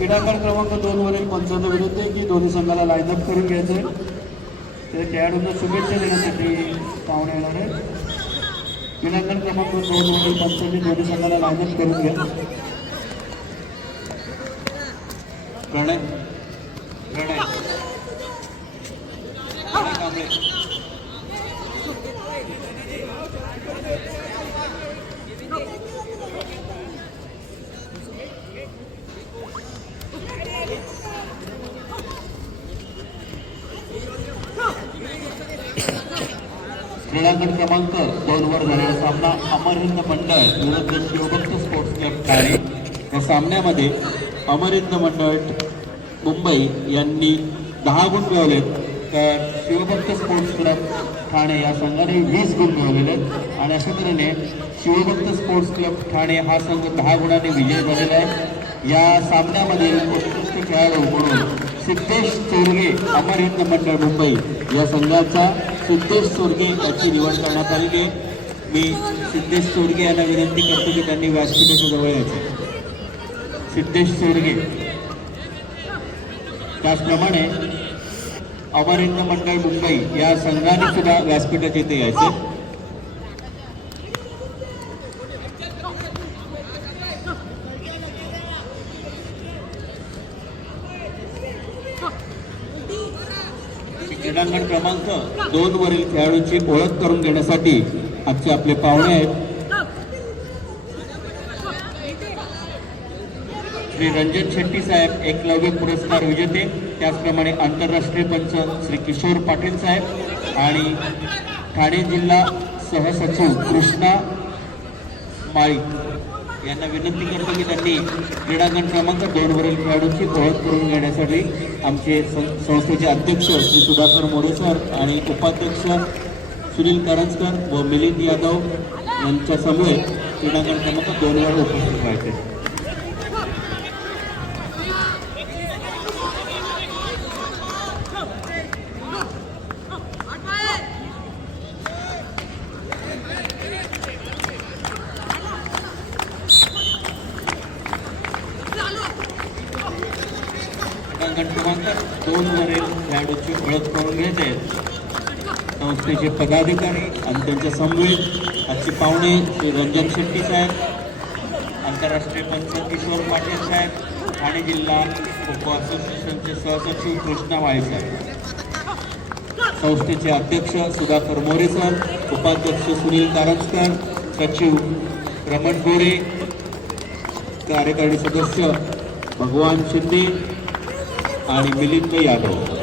क्रीडांगण क्रमांक 2 वरील पंचांचा विरुद्ध आहे की दोन्ही संघाला लाईनअप करून घ्यायचं आहे। त्या खेळाडूंना शुभेच्छा देण्यासाठी पाहुणे येणार आहे। क्रीडांगण क्रमांक 2 वरील पंचांनी दोन्ही संघाला लाईनअप करून घ्या। प्रणय कांबळे क्रीडांगण क्रमांक 2 वर झालेला सामना अमर हिंद मंडळ विरुद्ध शिवभक्त स्पोर्ट्स क्लब ठाणे। या सामन्यामध्ये अमर हिंद मंडळ मुंबई यांनी 10 गुण मिळवलेत, तर शिवभक्त स्पोर्ट्स क्लब ठाणे या संघाने 20 गुण मिळवलेले आहेत आणि अशा तऱ्हेने शिवभक्त स्पोर्ट्स क्लब ठाणे हा संघ 10 गुणांनी विजयी झालेला आहे। या सामन्यामध्ये उत्कृष्ट खेळाडू म्हणून सिद्धेश चोरगे अमर हिंद मंडळ मुंबई या संघाचा सिद्धेश चोरगे याची निवड करण्यात आलेली आहे। मी सिद्धेश चोरगे यांना विनंती करतो की त्यांनी व्यासपीठाच्या जवळ यायचे। सिद्धेश चोरगे त्याचप्रमाणे अमर हिंद मंडळ मुंबई या संघाने सुद्धा व्यासपीठाच्या इथे यायचे। क्रीडांगण क्रमांक 2 वरील खेळाडूंची ओळख करून घेण्यासाठी आजचे आपले पाहुणे आहेत श्री रंजन शेट्टी साहेब, एकलव्य पुरस्कार विजेते, त्याचप्रमाणे आंतरराष्ट्रीय पंच श्री किशोर पाटील साहेब आणि ठाणे जिल्हा सहसचिव कृष्णा माळी यांना विनंती करतो की त्यांनी क्रीडांगण क्रमांक 2 वरील खेळाडूंची ओळख करून घेण्यासाठी आमचे संस्थेचे अध्यक्ष श्री सुधाकर मोरे सर आणि उपाध्यक्ष सुनील कारंजकर व मिलिंद यादव यांच्या समवेत क्रीडांगण क्रमांक 2 वर उपस्थित व्हायचे। क्रमांक 2 वरील खेळाडूंची ओळख करून घ्यायचे संस्थेचे पदाधिकारी आणि त्यांच्या समवेत आजचे पाहुणे श्री रंजन शेट्टी साहेब, आंतरराष्ट्रीय पंच किशोर पाटील साहेब, ठाणे जिल्हा खो असोसिएशनचे सहसचिव कृष्णा माळी साहेब, संस्थेचे अध्यक्ष सुधाकर मोरे सर, उपाध्यक्ष सुनील कारंजकर, सचिव रमण गोरे, कार्यकारी सदस्य भगवान शिंदे आणि मिलिंद यादव।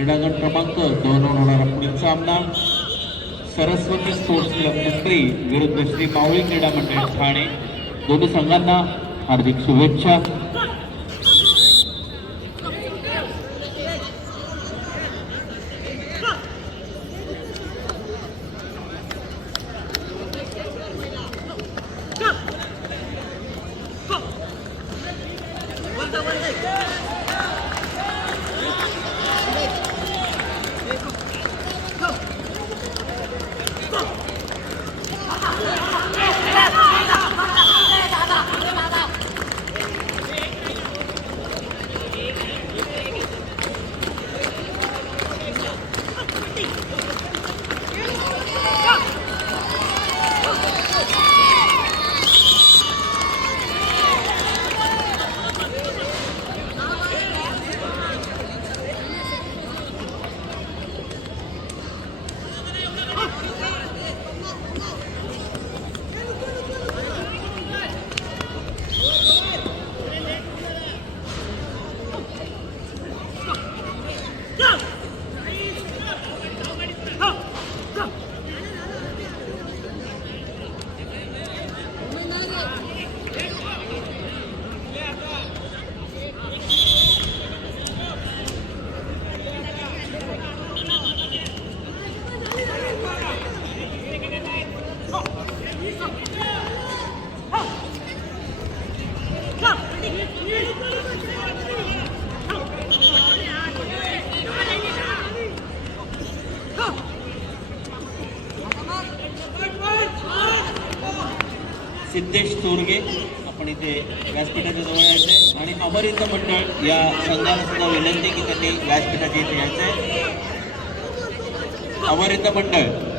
क्रीडागट क्रमांक 2 वर होणारा पुढील सामना सरस्वती स्पोर्ट्स क्लब मुंबई विरुद्ध श्री माऊली क्रीडा मंडळ ठाणे. दोन्ही संघांना हार्दिक शुभेच्छा. सिद्धेश चोरगे आपण इथे व्यासपीठाच्या जवळ यायचे आणि अमरिंद मंडळ या संघाला सुद्धा विनंती की त्यांनी व्यासपीठाच्या इथे यायचंय. अमरिंद मंडळ